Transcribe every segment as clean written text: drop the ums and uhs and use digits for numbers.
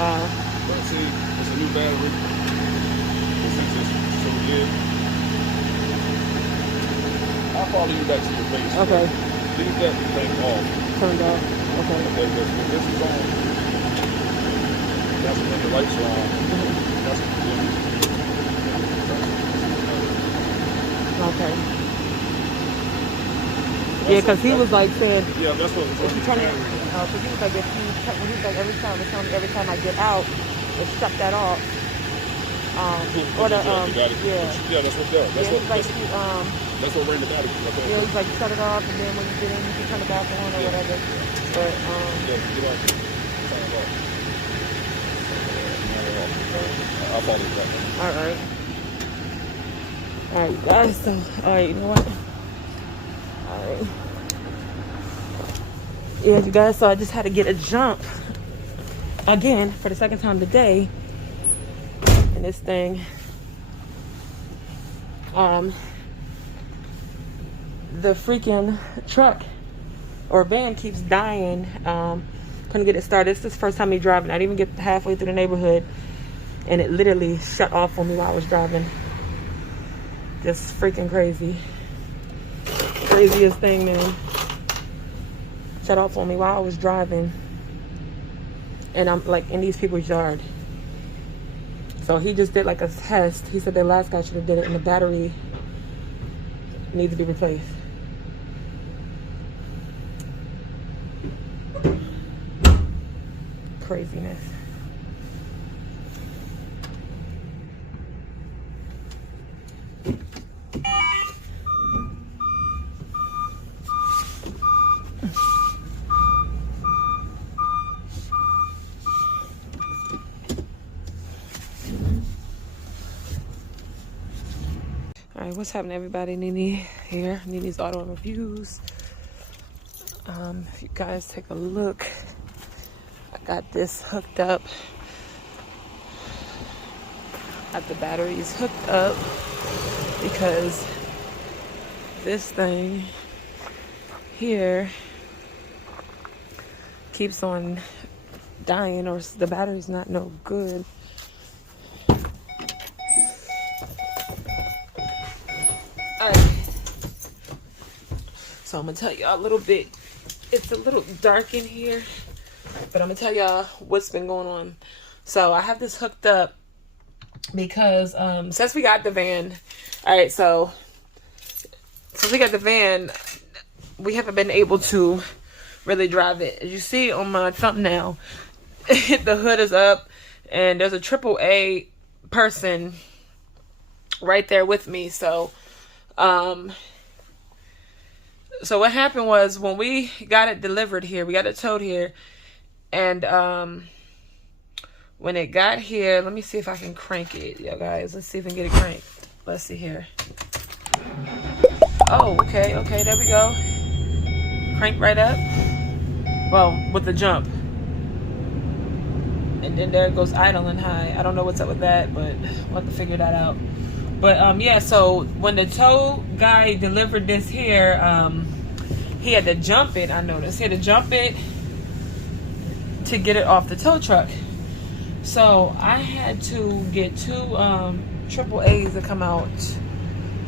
wow. But see, it's a new battery. Since it's so good, I'll follow you back to your base. Okay. Leave that thing off. Turned off. Okay. Okay, because when this is on, that's when the lights are on. That's when the Okay. Yeah, because he was like saying, yeah, that's what was on the battery. because he was like, he was like, every time I get out, it shut that off. Or the, yeah, that's what does. That's what ran the battery. Okay. Yeah, he's like, shut it off, and then when you get in, you can turn it back on or whatever. But, yeah, get off. Turn it off. I'll follow you back. Alright. Alright, guys, so, alright, you know what? Alright. Yeah, you guys, so I just had to get a jump again for the second time today. And this thing, the freaking truck or van keeps dying. Couldn't get it started. This is the first time me driving. I didn't even get halfway through the neighborhood and it literally shut off on me while I was driving. Just freaking crazy. Craziest thing, man. Shut off on me while I was driving. And I'm like in these people's yard. So he just did like a test. He said the last guy should have did it and the battery needs to be replaced. Craziness. Alright, what's happening, everybody? NeNe here, NeNe's Auto Reviews. If you guys take a look, I got this hooked up. Got the batteries hooked up because this thing here keeps on dying, or the battery's not no good. So I'm gonna tell y'all a little bit. It's a little dark in here, but I'm gonna tell y'all what's been going on. So I have this hooked up because since we got the van, all right, so since we got the van, we haven't been able to really drive it. As you see on my thumbnail, the hood is up and there's a AAA person right there with me. So so what happened was when we got it delivered here, we got it towed here, and when it got here, let me see if I can crank it, yo guys. Let's see if I can get it cranked. Let's see here. Oh, okay, there we go. Crank right up. Well, with the jump. And then there it goes idling high. I don't know what's up with that, but we'll have to figure that out. But yeah, so when the tow guy delivered this here, he had to jump it. I noticed he had to jump it to get it off the tow truck. So I had to get two AAAs to come out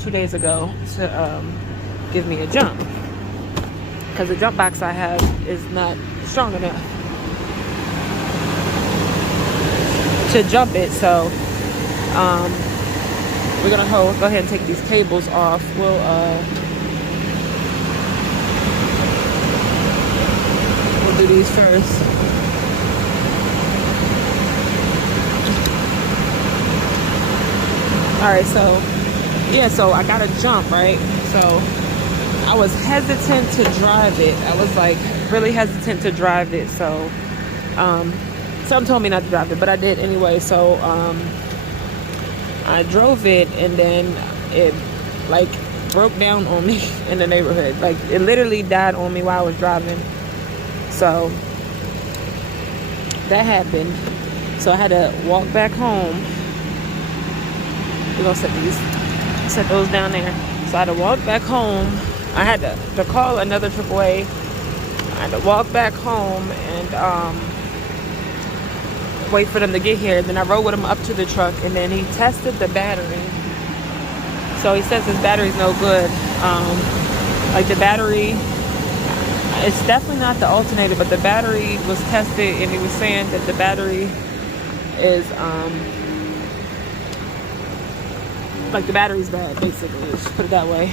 2 days ago to give me a jump, because the jump box I have is not strong enough to jump it. So we're gonna go ahead and take these cables off. We'll do these first. All right, so yeah, so I got a jump, right? So I was hesitant to drive it. I was like really hesitant to drive it. So something told me not to drive it, but I did anyway. So I drove it, and then it like broke down on me in the neighborhood. Like it literally died on me while I was driving. So that happened. So I had to walk back home. We're gonna set those down there. So I had to walk back home. I had to call another AAA. I had to walk back home and wait for them to get here. Then I rode with him up to the truck, and then he tested the battery. So he says his battery's no good. Like the battery, it's definitely not the alternator, but the battery was tested, and he was saying that the battery is like the battery's bad, basically. Let's put it that way.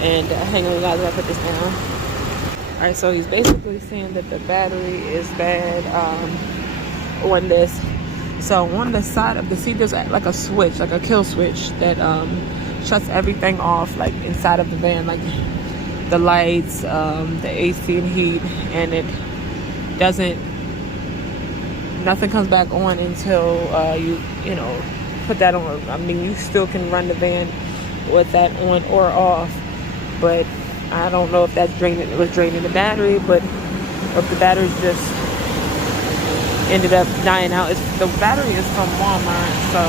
And hang on, guys, I put this down. All right, so he's basically saying that the battery is bad on this. So on the side of the seat, there's like a switch, like a kill switch that shuts everything off, like inside of the van, like the lights, the AC and heat, and it doesn't. Nothing comes back on until you know, put that on. I mean, you still can run the van with that on or off, but I don't know if that's draining. It was draining the battery, but or if the batteries just ended up dying out. The battery is from Walmart, so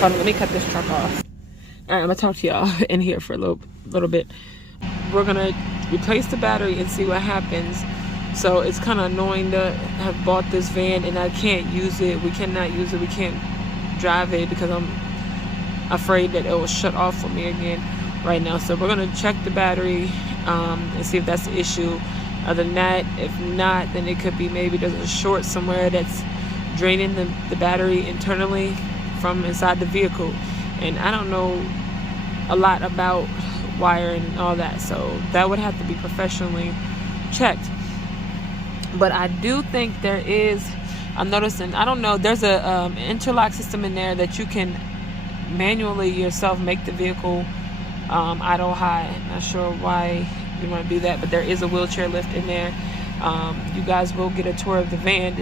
hold on, let me cut this truck off. All right, I'm gonna talk to y'all in here for a little bit. We're gonna replace the battery and see what happens. So it's kind of annoying to have bought this van and I can't use it. We cannot use it. We can't drive it because I'm afraid that it will shut off for me again right now. So we're gonna check the battery and see if that's the issue. Other than that, if not, then it could be maybe there's a short somewhere that's draining the battery internally from inside the vehicle. And I don't know a lot about wiring and all that, so that would have to be professionally checked. But I do think there is, I'm noticing, I don't know, there's a interlock system in there that you can manually yourself make the vehicle idle high. Not sure why you want to do that, but there is a wheelchair lift in there. You guys will get a tour of the van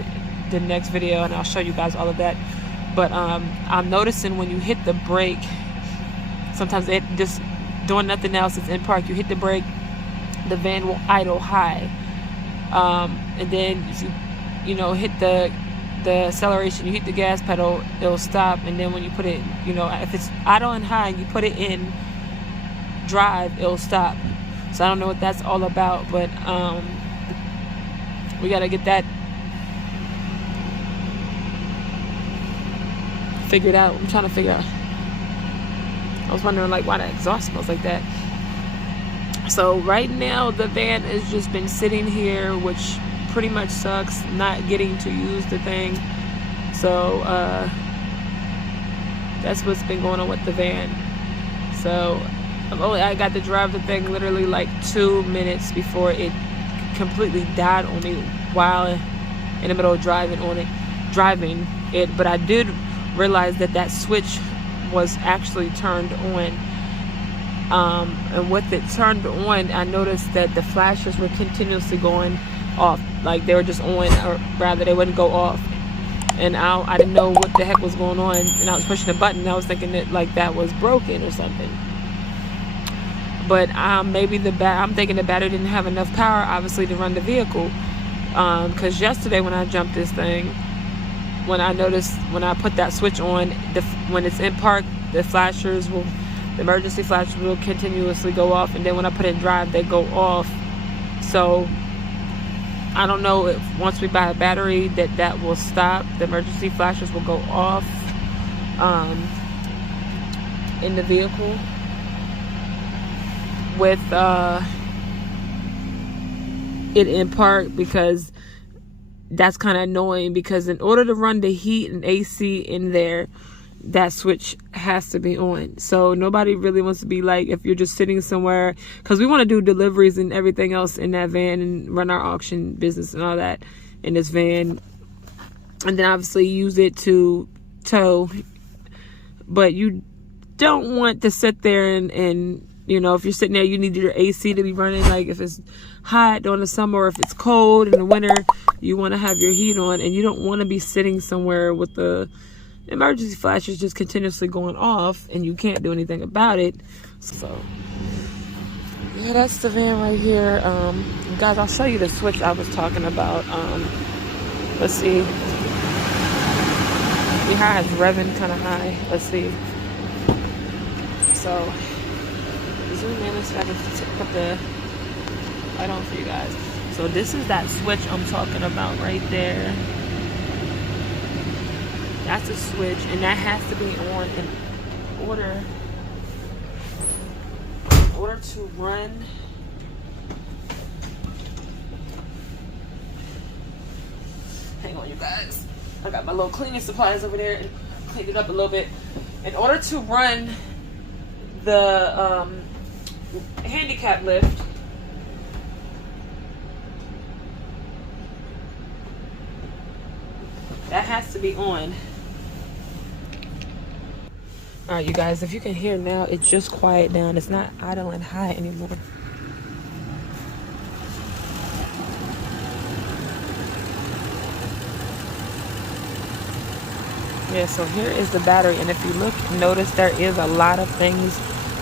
the next video, and I'll show you guys all of that. But I'm noticing when you hit the brake, sometimes it just doing nothing else, it's in park, you hit the brake, the van will idle high. And then if you know, hit the acceleration, you hit the gas pedal, it'll stop. And then when you put it, you know, if it's idle and high and you put it in drive, it'll stop. So I don't know what that's all about, but we gotta get that figured out. I'm trying to figure out. I was wondering like why the exhaust smells like that. So right now the van has just been sitting here, which pretty much sucks, not getting to use the thing. So that's what's been going on with the van. So I got to drive the thing literally like 2 minutes before it completely died on me while in the middle of driving it. But I did realize that switch was actually turned on. And with it turned on, I noticed that the flashes were continuously going off, like they were just on, or rather they wouldn't go off. And I didn't know what the heck was going on, and I was pushing the button and I was thinking that like that was broken or something. But maybe I'm thinking the battery didn't have enough power, obviously, to run the vehicle. Because yesterday when I jumped this thing, when I noticed when I put that switch on, when it's in park, the emergency flashers will continuously go off, and then when I put it in drive, they go off. So I don't know if once we buy a battery that will stop. The emergency flashers will go off in the vehicle with it in park, because that's kind of annoying, because in order to run the heat and AC in there, that switch has to be on. So nobody really wants to be like, if you're just sitting somewhere, because we want to do deliveries and everything else in that van and run our auction business and all that in this van, and then obviously use it to tow. But you don't want to sit there and you know, if you're sitting there, you need your AC to be running. Like if it's hot during the summer, or if it's cold in the winter, you want to have your heat on, and you don't want to be sitting somewhere with the emergency flashes just continuously going off and you can't do anything about it. So yeah, that's the van right here. Guys, I'll show you the switch I was talking about. Let's see. The high is revving kind of high. Let's see. So zoom in so I can put the light on for you guys. So this is that switch I'm talking about right there. That's a switch, and that has to be on in order to run. Hang on, you guys. I got my little cleaning supplies over there and cleaned it up a little bit. In order to run the handicap lift, that has to be on. All right, you guys, if you can hear now, it just quiet down. It's not idling high anymore. Yeah, so here is the battery, and if you look, notice there is a lot of things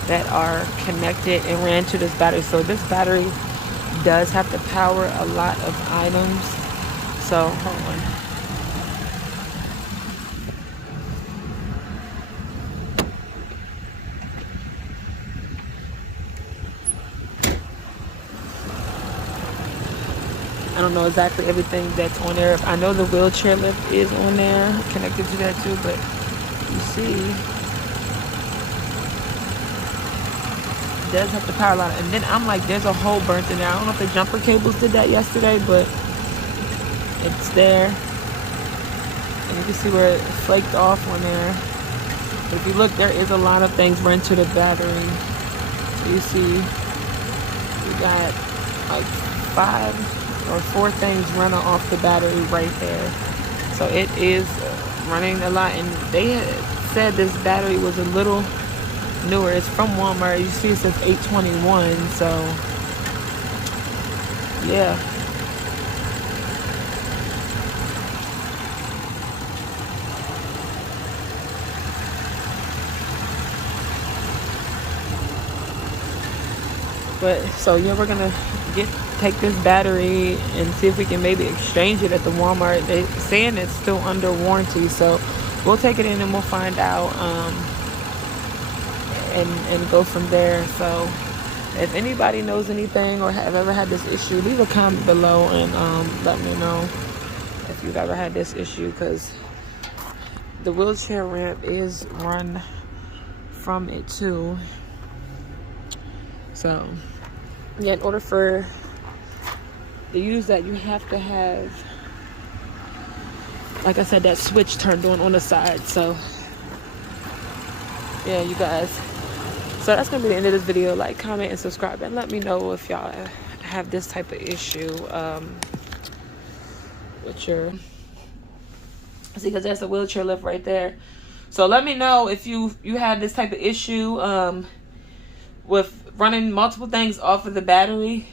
that are connected and ran to this battery. So this battery does have to power a lot of items. So hold on. I don't know exactly everything that's on there. I know the wheelchair lift is on there, connected to that too, but you see, it does have to power a lot. And then I'm like, there's a hole burnt in there. I don't know if the jumper cables did that yesterday, but it's there. And you can see where it flaked off on there. But if you look, there is a lot of things run to the battery. So you see, we got like 5 or 4 things running off the battery right there. So it is running a lot, and they had said this battery was a little newer. It's from Walmart. You see it says 821, so yeah. But so yeah, we're gonna take this battery and see if we can maybe exchange it at the Walmart. They're saying it's still under warranty, so we'll take it in and we'll find out and go from there. So if anybody knows anything or have ever had this issue, leave a comment below and let me know if you've ever had this issue, because the wheelchair ramp is run from it too. So yeah, in order for to use that, you have to have, like I said, that switch turned on the side. So yeah, you guys, so that's gonna be the end of this video. Like, comment, and subscribe, and let me know if y'all have this type of issue with your, see, because that's a wheelchair lift right there. So let me know if you had this type of issue with running multiple things off of the battery,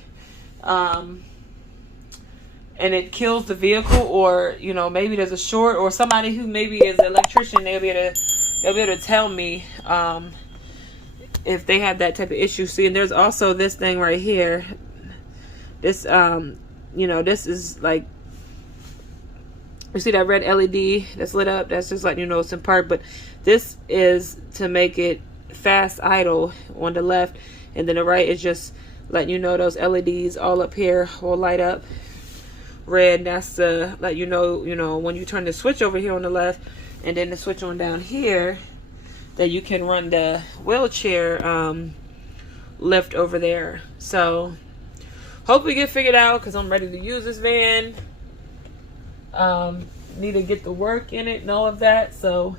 and it kills the vehicle, or you know, maybe there's a short, or somebody who maybe is an electrician, they'll be able to tell me if they have that type of issue. See, and there's also this thing right here. This you know, this is like, you see that red LED that's lit up? That's just letting you know it's in park. But this is to make it fast idle on the left, and then the right is just letting you know those LEDs all up here will light up red. That's to let you know when you turn the switch over here on the left, and then the switch on down here, that you can run the wheelchair lift over there. So hopefully get figured out, because I'm ready to use this van. Need to get the work in it and all of that. So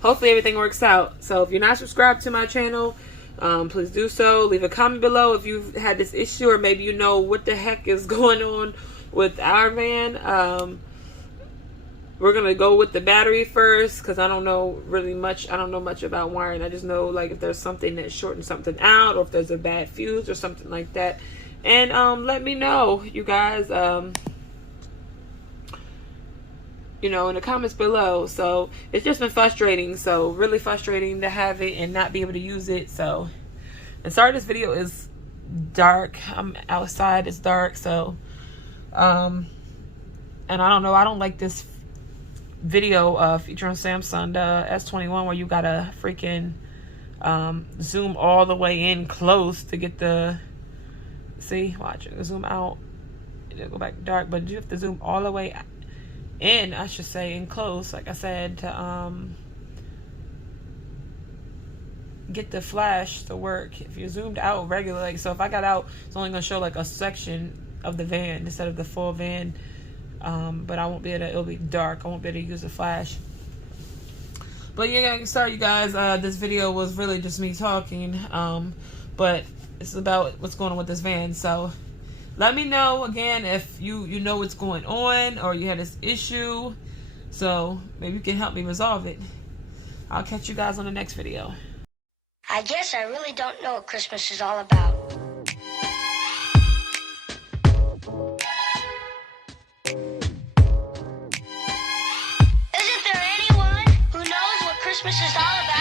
hopefully everything works out. So if you're not subscribed to my channel, please do so. Leave a comment below if you've had this issue, or maybe you know what the heck is going on with our van. We're gonna go with the battery first, because I don't know really much. I don't know much about wiring. I just know, like, if there's something that's shorting something out, or if there's a bad fuse or something like that. And let me know, you guys, you know, in the comments below. So it's just been frustrating. So really frustrating to have it and not be able to use it. So, and sorry this video is dark. I'm outside, it's dark. So and I don't know, I don't like this video featuring Samsung S21, where you gotta freaking zoom all the way in close to get the See, watch it. Zoom out. It'll go back dark, but you have to zoom all the way in, I should say, in close, like I said, to get the flash to work. If you zoomed out regular, like, so if I got out, it's only gonna show like a section of the van instead of the full van. But I won't be able to, it'll be dark. I won't be able to use the flash. But yeah, sorry you guys, this video was really just me talking, but it's about what's going on with this van. So let me know again if you know what's going on, or you had this issue, so maybe you can help me resolve it. I'll catch you guys on the next video. I guess I really don't know what Christmas is all about. Isn't there anyone who knows what Christmas is all about?